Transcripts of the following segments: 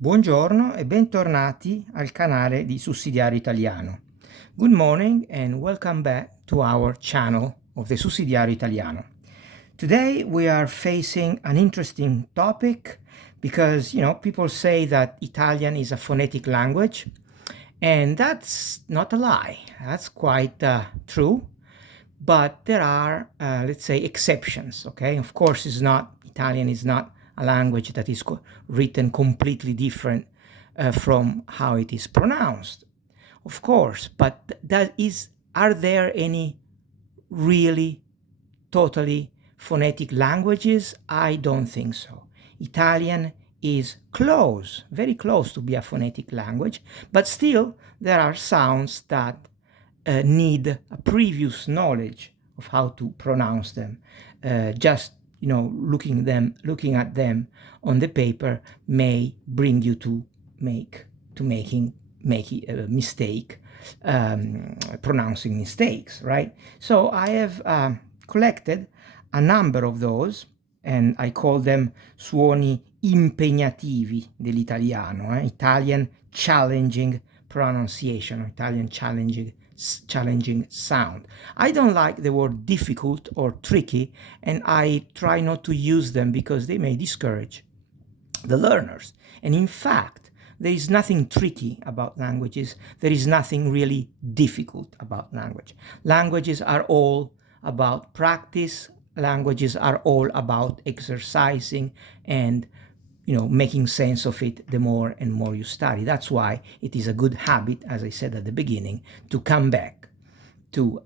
Buongiorno e bentornati al canale di Sussidiario Italiano. Good morning and welcome back to our channel of the Sussidiario Italiano. Today we are facing an interesting topic because, people say that Italian is a phonetic language, and that's not a lie. That's quite true. But there are, let's say, exceptions, okay? Of course, Italian is not a language that is written completely different from how it is pronounced, of course. But are there any really totally phonetic languages? I don't think so. Italian is close, very close to be a phonetic language, but still there are sounds that need a previous knowledge of how to pronounce them. Just looking at them on the paper may bring you to making a mistake, pronouncing mistakes, right? So I have collected a number of those, and I call them suoni impegnativi dell'italiano, Italian challenging pronunciation, Italian challenging sound. I don't like the word difficult or tricky, and I try not to use them because they may discourage the learners. And in fact, there is nothing tricky about languages. There is nothing really difficult about language. Languages are all about practice. Languages are all about exercising and making sense of it the more and more you study. That's why it is a good habit, as I said at the beginning, to come back to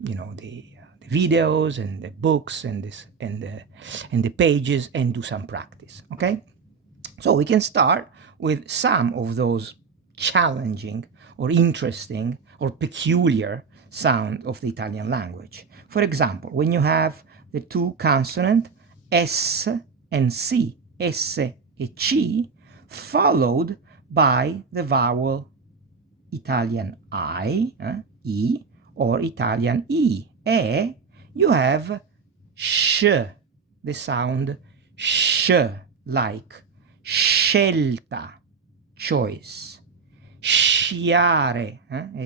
the videos and the books and the pages and do some practice. Okay, so we can start with some of those challenging or interesting or peculiar sound of the Italian language. For example, when you have the two consonants S and C, S e C, followed by the vowel Italian I, E, or Italian E, you have sh, the sound sh, like scelta, choice. Sciare,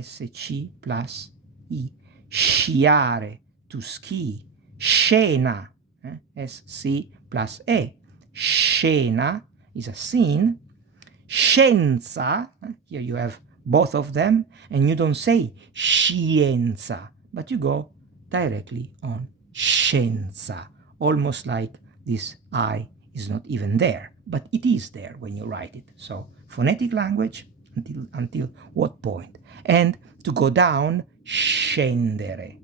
SC plus I, sciare, to ski. Scena, SC plus E. Scena is a scene. Scienza, here you have both of them, and you don't say scienza, but you go directly on scienza, almost like this I is not even there, but it is there when you write it. So phonetic language until what point? And to go down, scendere,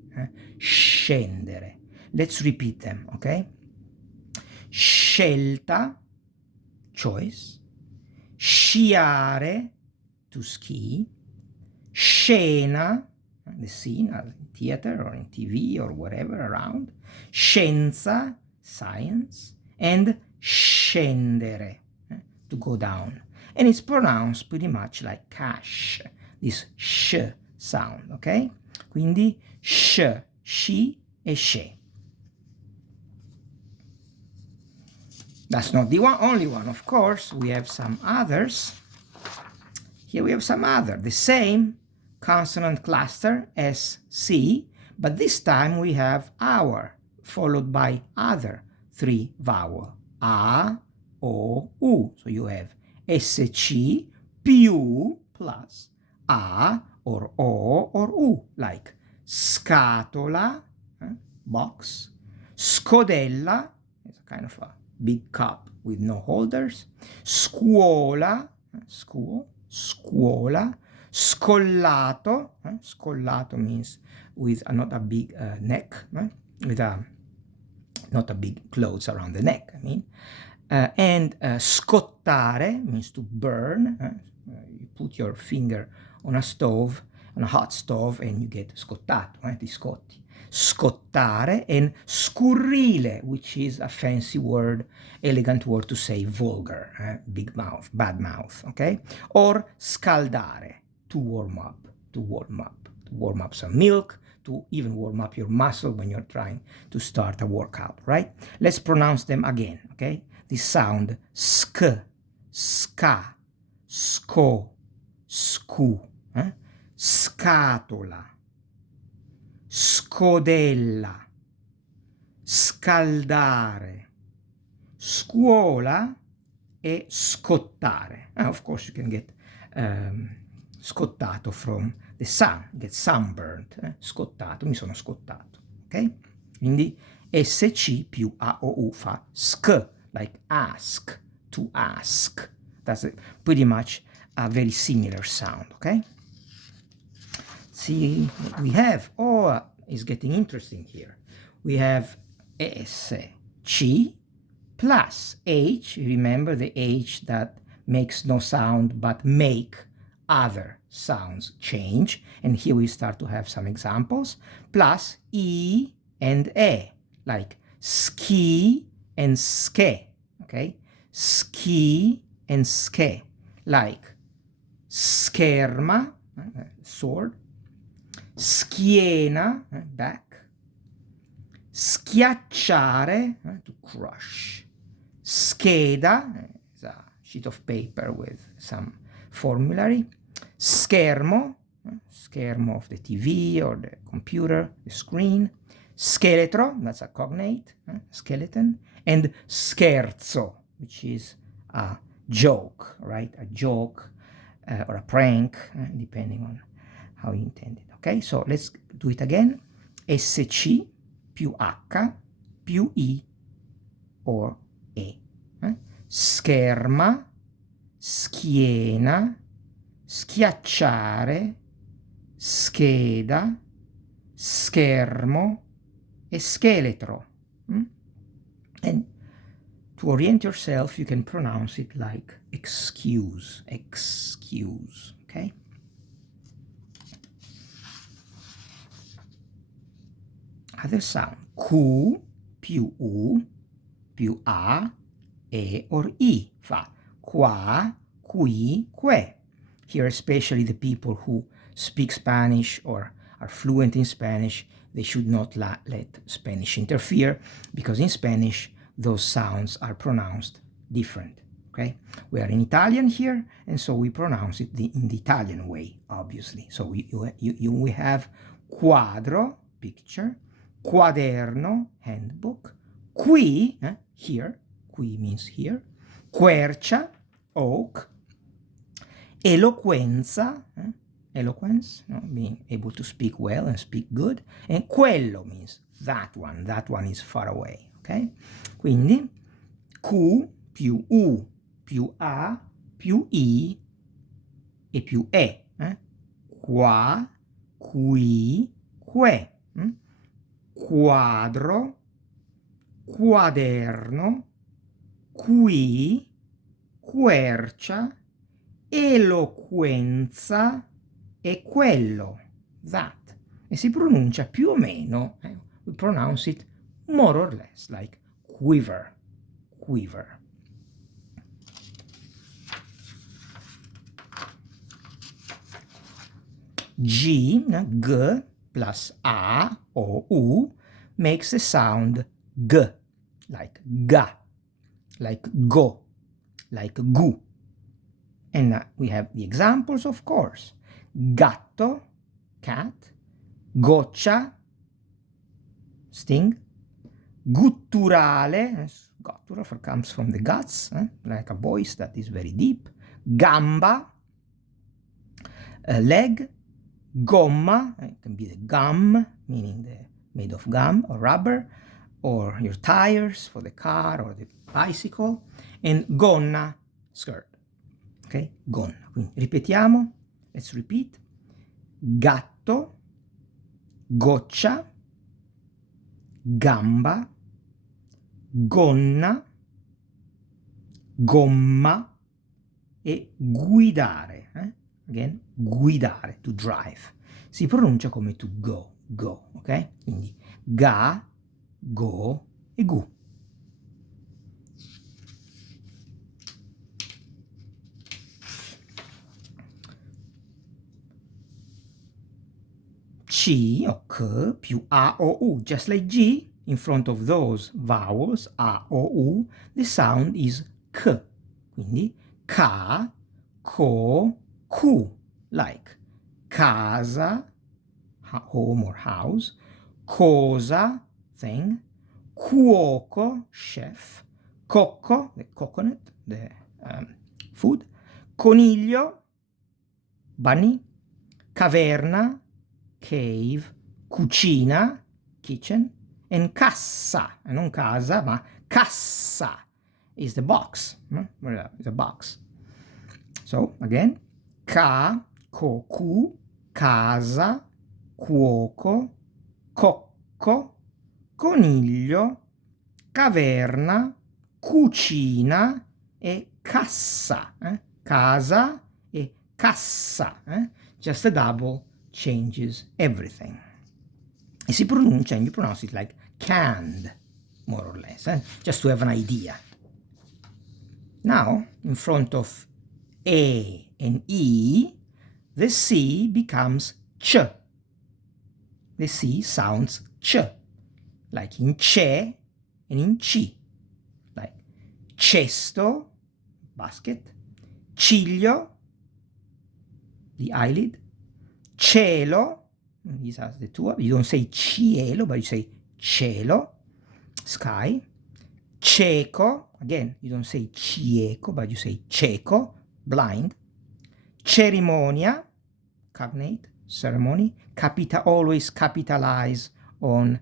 scendere. Let's repeat them, okay? Scelta, choice. Sciare, to ski. Scena, the scene, in theater or in TV or whatever around. Scienza, science. And scendere, to go down. And it's pronounced pretty much like cash, this sh sound, okay? Quindi sh, she e she. That's not the only one, of course. We have some others. Here we have some other, the same consonant cluster as C, but this time we have our, followed by other three vowel, A, O, U. So you have SC più plus A or O or U, like scatola, box, scodella, it's a kind of a big cup with no holders, scuola, school, scuola, scollato, scollato means with not a big neck, with not a big clothes around the neck, I mean. And scottare means to burn. You put your finger on a stove, on a hot stove, and you get scottato, di scotti. Scottare, and scurrile, which is a fancy word, elegant word to say vulgar, big mouth, bad mouth, okay? Or scaldare, to warm up, to warm up some milk, to even warm up your muscle when you're trying to start a workout, right? Let's pronounce them again, okay? This sound, sk, sk, ska, sco, scu, scatola, scodella, scaldare, scuola e scottare. Of course you can get scottato from the sun, get sunburned, scottato, mi sono scottato, ok? Quindi SC più AOU fa sk, like ask, to ask. That's pretty much a very similar sound, okay? See what we have. Oh, it's getting interesting here. We have SC plus H, remember the H that makes no sound but make other sounds change, and here we start to have some examples, plus E and E, like ski and ske, okay? Ski and ske, like scherma, sword, schiena, back, schiacciare, to crush, scheda, is a sheet of paper with some formulary, schermo, schermo of the TV or the computer, the screen, scheletro, that's a cognate, skeleton, and scherzo, which is a joke, right? A joke or a prank, depending on how you intend it. Okay, so let's do it again. SC più H più I or E. Scherma, schiena, schiacciare, scheda, schermo e scheletro. And to orient yourself, you can pronounce it like excuse, excuse, okay? Other sound, Q più U più A, E or I, fa qua, qui, que. Here, especially the people who speak Spanish or are fluent in Spanish, they should not let Spanish interfere, because in Spanish, those sounds are pronounced different, okay? We are in Italian here, and so we pronounce it in the Italian way, obviously. So we have quadro, picture, quaderno, handbook, qui, here, qui means here, quercia, oak, eloquenza, eloquence, being able to speak well and speak good, and quello means that one is far away, ok? Quindi Q più U più A più I e più E, qua, qui, que, quadro, quaderno, qui, quercia, eloquenza e quello, that. E si pronuncia più o meno, we pronounce it more or less like quiver, quiver. G plus A or U makes the sound G, like ga, like go, like gu. And we have the examples, of course. Gatto, cat. Goccia, sting. Gutturale, guttural comes from the guts, like a voice that is very deep. Gamba, leg. Gomma, it can be the gum, meaning made of gum or rubber, or your tires for the car or the bicycle. And gonna, skirt. Ok? Gonna. Quindi ripetiamo. Let's repeat. Gatto, goccia, gamba, gonna, gomma e guidare. Again, guidare, to drive. Si pronuncia come to go, go, ok? Quindi ga, go e gu. C o C più A o U, just like G, in front of those vowels, A o U, the sound is K. Quindi ca, co, cu, like casa, home or house, cosa, thing, cuoco, chef, cocco, the coconut, the food, coniglio, bunny, caverna, cave, cucina, kitchen, and cassa, non casa, ma cassa is the box, the box. So, again, ca, co, cu, casa, cuoco, cocco, coniglio, caverna, cucina e cassa. Casa e cassa. Just a double changes everything. E si pronuncia, and you pronounce it like canned, more or less, just to have an idea. Now, in front of E and E, the C becomes ch. The C sounds ch, like in ce and in ci, like cesto, basket, ciglio, the eyelid, cielo, these are the two, you don't say cielo, but you say cielo, sky, cieco, again, you don't say cieco, but you say cieco, blind, cerimonia, cognate, ceremony, always capitalize on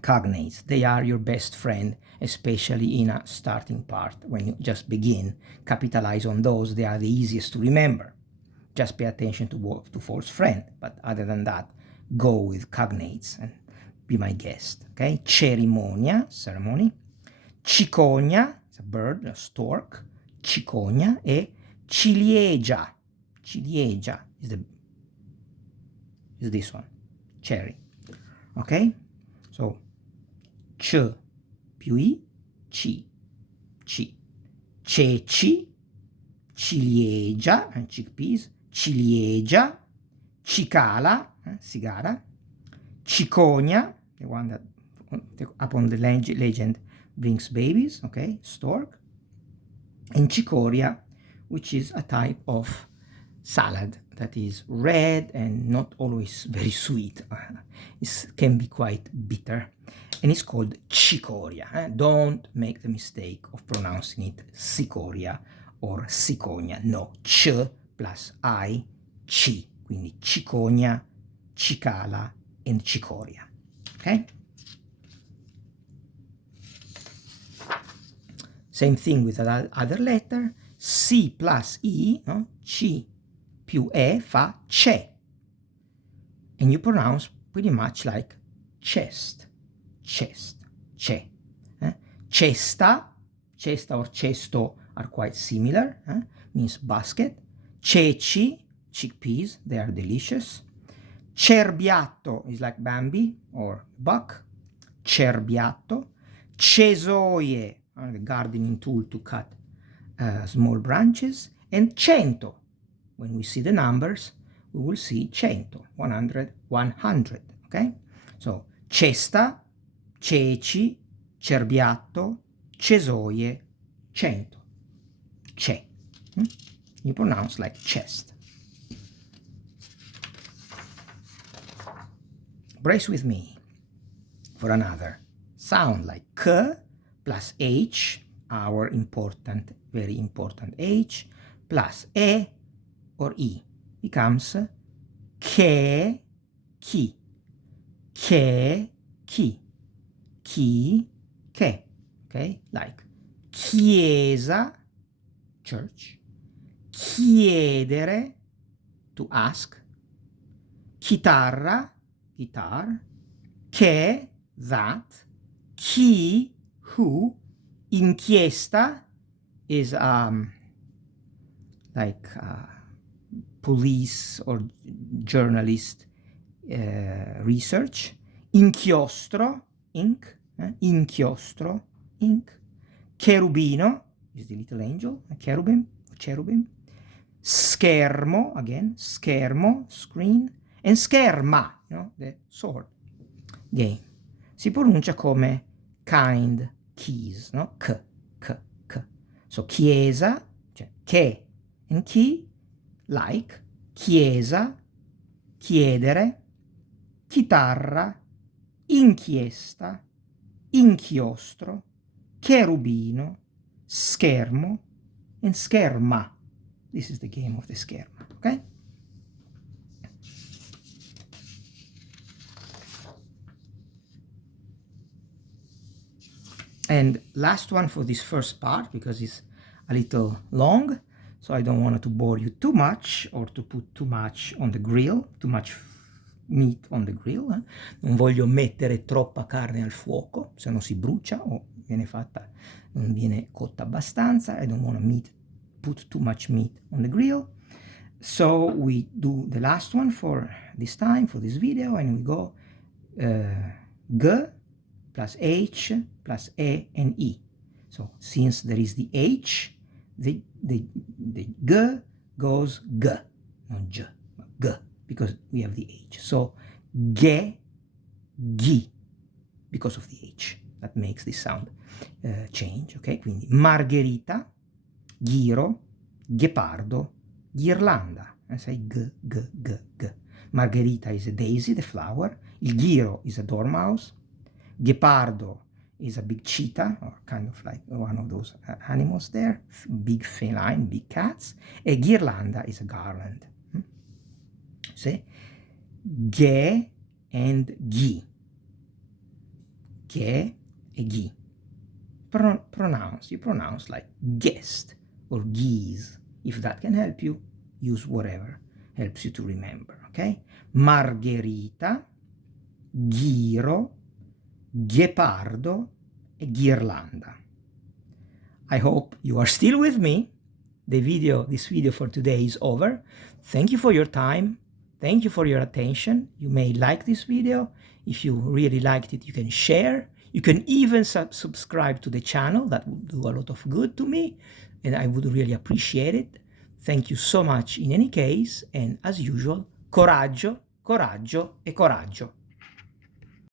cognates. They are your best friend, especially in a starting part. When you just begin, capitalize on those. They are the easiest to remember. Just pay attention to false friend. But other than that, go with cognates and be my guest. Okay? Cerimonia, ceremony. Cicogna, it's a bird, a stork. Cicogna. E ciliegia. Ciliegia is this one. Cherry. Okay? So, c più i, ci, ceci, ciliegia, chickpeas, ciliegia, cicala, cigara, cicogna, the one that upon the legend brings babies, okay, stork, and cicoria, which is a type of salad that is red and not always very sweet. It can be quite bitter, and it's called cicoria. Don't make the mistake of pronouncing it cicoria or cicogna. No, c plus I, ci. Quindi cicogna, cicala, and cicoria. Okay? Same thing with the other letter. C plus I, no? C più E fa ce. And you pronounce pretty much like chest, chest, ce. Cesta, cesta or cesto are quite similar, means basket. Ceci, chickpeas, they are delicious. Cerbiatto is like Bambi or buck. Cerbiatto. Cesoie, the gardening tool to cut small branches. And cento. When we see the numbers, we will see cento, 100, 100, okay? So, cesta, ceci, cerbiatto, cesoie, cento, ce. You pronounce like chest. Brace with me for another sound like k plus h, our important, very important h, plus e or I becomes che, chi, che, chi, che, okay? Like chiesa, church, chiedere, to ask, chitarra, guitar, che, that, chi, who, inchiesta is like police or journalist research. Inchiostro, ink, inchiostro, ink. Cherubino is the little angel, cherubim. Schermo, again, schermo, screen. And scherma, the sword, game. Si pronuncia come kind keys, no? K. So chiesa, cioè che and chi, like, chiesa, chiedere, chitarra, inchiesta, inchiostro, cherubino, schermo, and scherma. This is the game of the scherma, okay? And last one for this first part, because it's a little long, so I don't want to bore you too much or to put too much on the grill, too much meat on the grill. Non voglio mettere troppa carne al fuoco, se no si brucia o viene fatta, non viene cotta abbastanza. I don't want to put too much meat on the grill. So we do the last one for this time, for this video, and we go G plus H plus E and E. So since there is the H, the G goes G, not J, G, because we have the H. So ge, gi, because of the H. That makes this sound change, okay? Quindi Margherita, Ghiro, Ghepardo, Ghirlanda. I say G, G, G, G. Margherita is a daisy, the flower. Il ghiro is a dormouse. Ghepardo is a big cheetah, or kind of like one of those animals there, big feline, big cats. E ghirlanda is a garland. See? Ge and gi. Ge e gi. You pronounce like guest or geese. If that can help you, use whatever helps you to remember, okay? Margherita, ghiro, ghepardo e ghirlanda. I hope you are still with me. This video for today is over. Thank you for your time. Thank you for your attention. You may like this video. If you really liked it, you can share. You can even subscribe to the channel. That would do a lot of good to me, and I would really appreciate it. Thank you so much in any case, and as usual, coraggio, coraggio e coraggio.